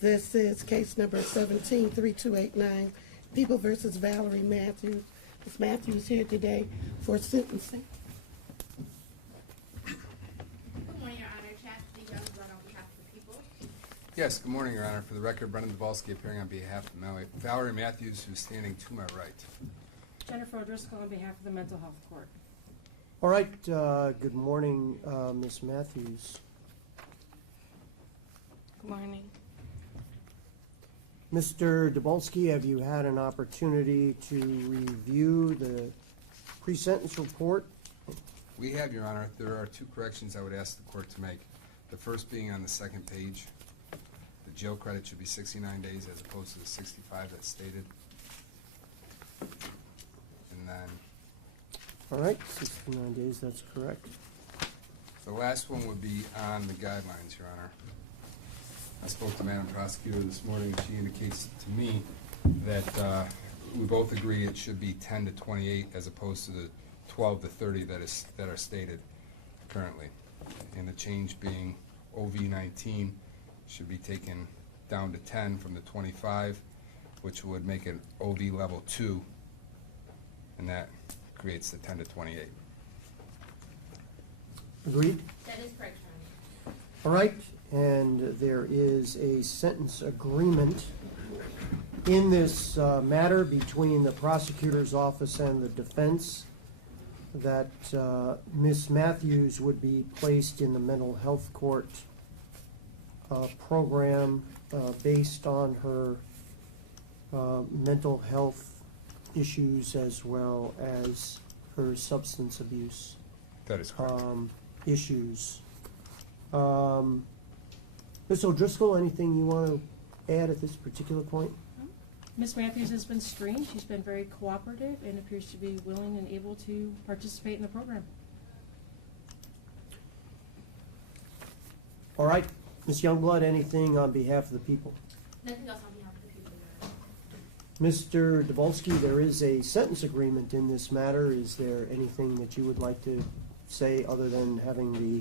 This is case number 17-3289, People versus Valerie Mathews. Ms. Mathews here today for sentencing. Good morning, Your Honor. Chastity Youngblood on behalf of the people. Yes, good morning, Your Honor. For the record, Brendan Dvorsky appearing on behalf of Valerie Mathews, who's standing to my right. Jennifer O'Driscoll on behalf of the Mental Health Court. All right, good morning, Ms. Mathews. Good morning. Mr. Dvorsky, have you had an opportunity to review the pre-sentence report? We have, Your Honor. There are two corrections I would ask the court to make. The first being on the second page. The jail credit should be 69 days as opposed to the 65 that's stated. And then All right, 69 days, that's correct. the last one would be on the guidelines, Your Honor. I spoke to Madam Prosecutor this morning. She indicates to me that we both agree it should be 10 to 28 as opposed to the 12 to 30 that are stated currently. And the change being OV-19 should be taken down to 10 from the 25, which would make it OV level 2, and that creates the 10 to 28. Agreed? That is correct, Your Honor. All right, and there is a sentence agreement in this matter between the prosecutor's office and the defense that Ms. Mathews would be placed in the mental health court program based on her mental health issues as well as her substance abuse That is correct. issues. Ms. O'Driscoll, anything you want to add at this particular point? Ms. Mathews has been screened. She's been very cooperative and appears to be willing and able to participate in the program. All right, Ms. Youngblood, anything on behalf of the people? Nothing else on behalf of the people, Your Honor. Mr. Dvorsky, there is a sentence agreement in this matter. Is there anything that you would like to say other than having the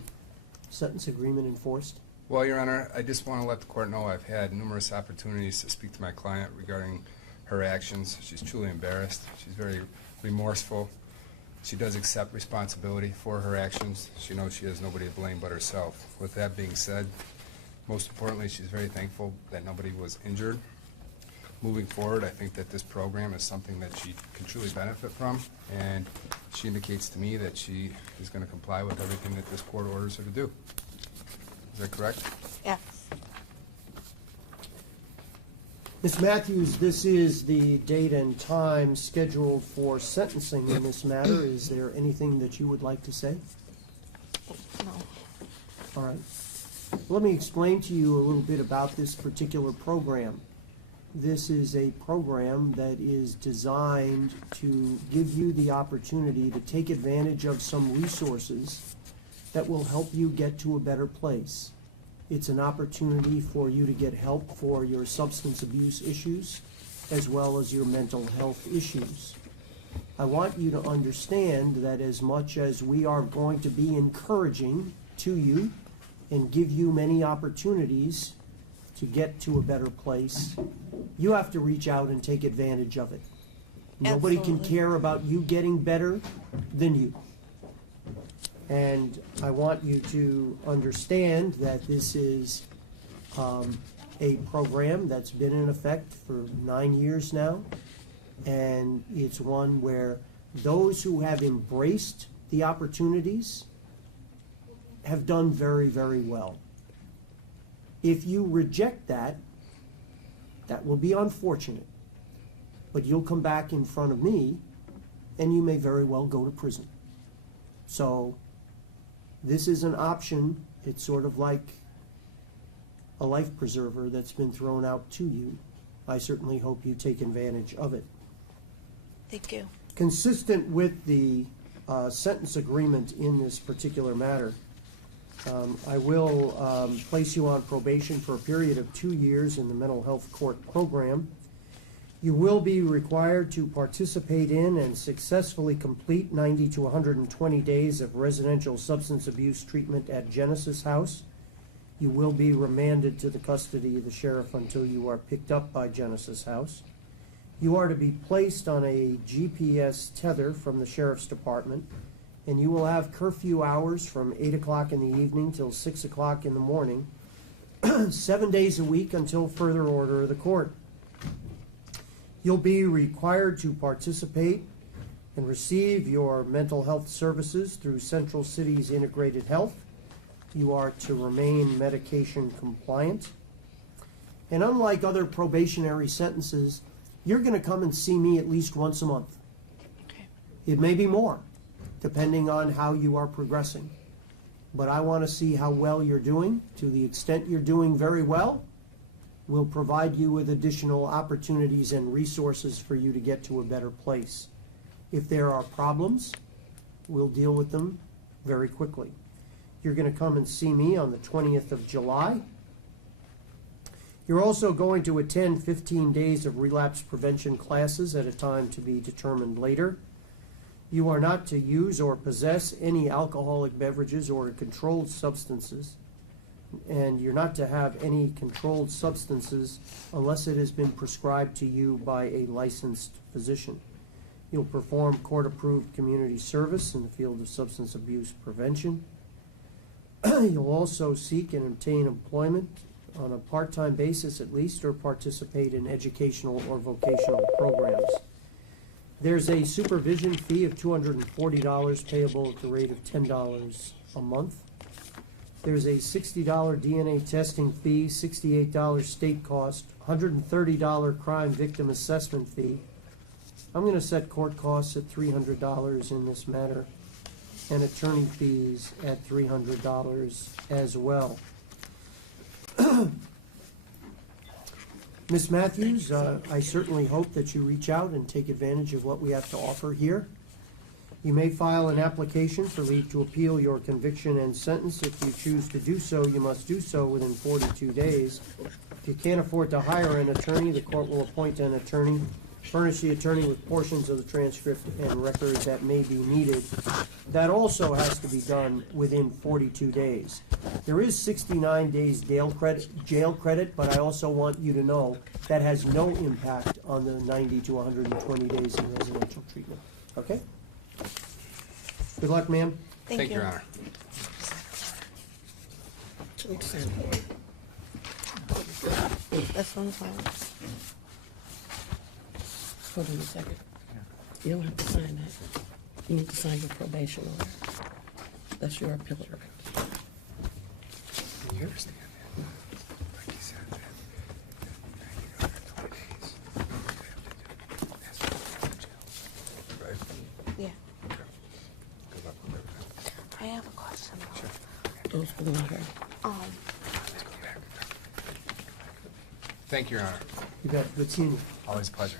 sentence agreement enforced? Well, Your Honor, I just want to let the court know I've had numerous opportunities to speak to my client regarding her actions. She's truly embarrassed. She's very remorseful. She does accept responsibility for her actions. She knows she has nobody to blame but herself. With that being said, most importantly, she's very thankful that nobody was injured. Moving forward, I think that this program is something that she can truly benefit from, and she indicates to me that she is going to comply with everything that this court orders her to do. Is that correct? Yes. Ms. Mathews, this is the date and time scheduled for sentencing in this matter. Is there anything that you would like to say? No. All right. Let me explain to you a little bit about this particular program. This is a program that is designed to give you the opportunity to take advantage of some resources that will help you get to a better place. It's an opportunity for you to get help for your substance abuse issues as well as your mental health issues. I want you to understand that as much as we are going to be encouraging to you and give you many opportunities to get to a better place, you have to reach out and take advantage of it. Nobody can Absolutely. care about you getting better than you. And I want you to understand that this is a program that's been in effect for 9 years now, and it's one where those who have embraced the opportunities have done very, very well. If you reject that, that will be unfortunate, but you'll come back in front of me and you may very well go to prison. So this is an option. It's sort of like a life preserver that's been thrown out to you. I certainly hope you take advantage of it. Thank you. Consistent with the sentence agreement in this particular matter, I will place you on probation for a period of 2 years in the mental health court program. You will be required to participate in and successfully complete 90 to 120 days of residential substance abuse treatment at Genesis House You will be remanded to the custody of the sheriff until you are picked up by Genesis House. You are to be placed on a GPS tether from the sheriff's department, and you will have curfew hours from 8 o'clock in the evening till 6 o'clock in the morning, 7 days a week until further order of the court. You'll be required to participate and receive your mental health services through Central City's Integrated Health. You are to remain medication compliant. And unlike other probationary sentences, you're going to come and see me at least once a month. Okay. It may be more, depending on how you are progressing. But I want to see how well you're doing. To the extent you're doing very well, we'll provide you with additional opportunities and resources for you to get to a better place. If there are problems, we'll deal with them very quickly. You're going to come and see me on the 20th of July. You're also going to attend 15 days of relapse prevention classes at a time to be determined later. You are not to use or possess any alcoholic beverages or controlled substances, and you're not to have any controlled substances unless it has been prescribed to you by a licensed physician. You'll perform court-approved community service in the field of substance abuse prevention. You'll also seek and obtain employment on a part-time basis at least, or participate in educational or vocational programs. There's a supervision fee of $240 payable at the rate of $10 a month. There's a $60 DNA testing fee, $68 state cost, $130 crime victim assessment fee. I'm going to set court costs at $300 in this matter, and attorney fees at $300 as well. Ms. Mathews, I certainly hope that you reach out and take advantage of what we have to offer here. You may file an application for leave to appeal your conviction and sentence. If you choose to do so, you must do so within 42 days. If you can't afford to hire an attorney, the court will appoint an attorney, furnish the attorney with portions of the transcript and records that may be needed. That also has to be done within 42 days. There is 69 days jail credit, but I also want you to know that has no impact on the 90 to 120 days in residential treatment. Okay? Good luck, ma'am. Thank you. Your Honor. This one's fine. Hold on a second. You don't have to sign that. You need to sign your probation order. That's your appeal order. You understand that? Like you said, that 20 days. That's what jail. Right? Yeah. Okay. Good luck with everything. I have a question though. Sure. Those belong here. Let's go back. Thank you, Your Honor. You got good seeing you. Always a pleasure.